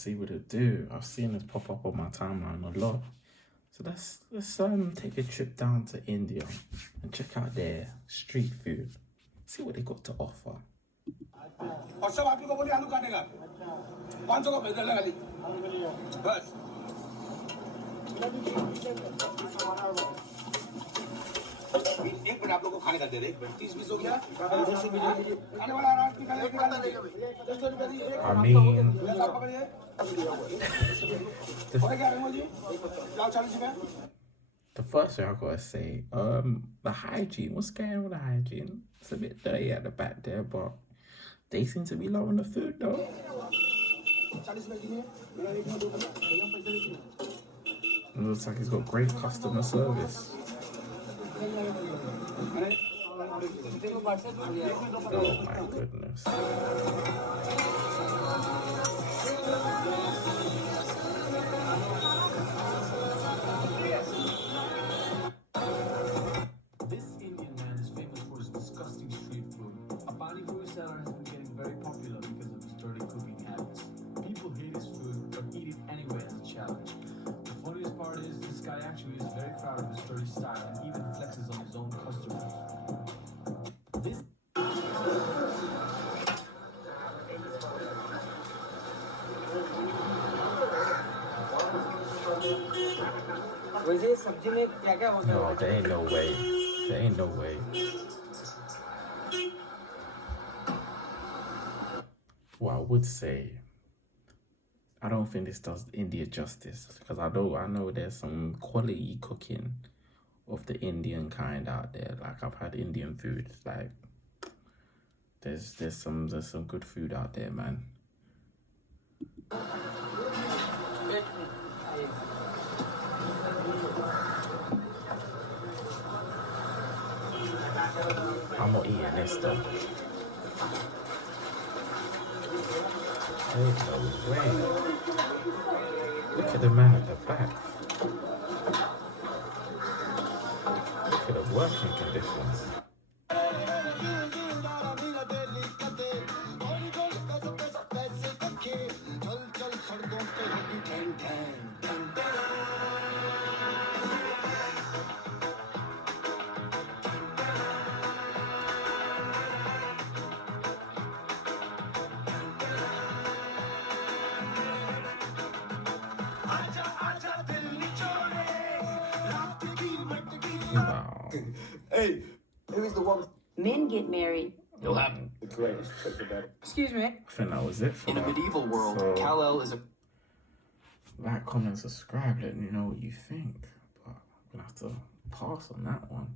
see what it'll do. I've seen this pop up on my timeline a lot. So let's take a trip down to India and check out their street food. See what they got to offer. और सब आप लोगों को बोलिए आलू काटेगा 500 का भेज लगा ली बस एक मिनट आप लोगों को खाने का दे दे 30-20 हो गया खाने वाला रात की खाने I mean, the first thing I gotta say, the hygiene. What's going on with the hygiene? It's a bit dirty at the back there, but they seem to be loving the food though. It looks like he's got great customer service. Oh my goodness. This Indian man is famous for his disgusting street food. A pani puri seller has been getting very popular because of his dirty cooking habits. People hate his food but eat it anyway as a challenge. The funniest part is this guy actually is very proud of his dirty style and even flexes on his own customers. This वैसे सब्जी में क्या क्या होता है? No, there ain't no way. There ain't no way. Well, I would say, I don't think this does India justice, because I know there's some quality cooking of the Indian kind out there. Like I've had Indian food. Like there's some good food out there, man. I'm not eating this though. There's no way. Look at the man at the back. Look at the working conditions. Wow. Hey, who is the one? Men get married. You'll have the greatest trick to bed. Excuse me. I think that was it for In a that. medieval world, So, Kal-El is a like, comment, subscribe, let me know what you think. But I'm gonna have to pass on that one.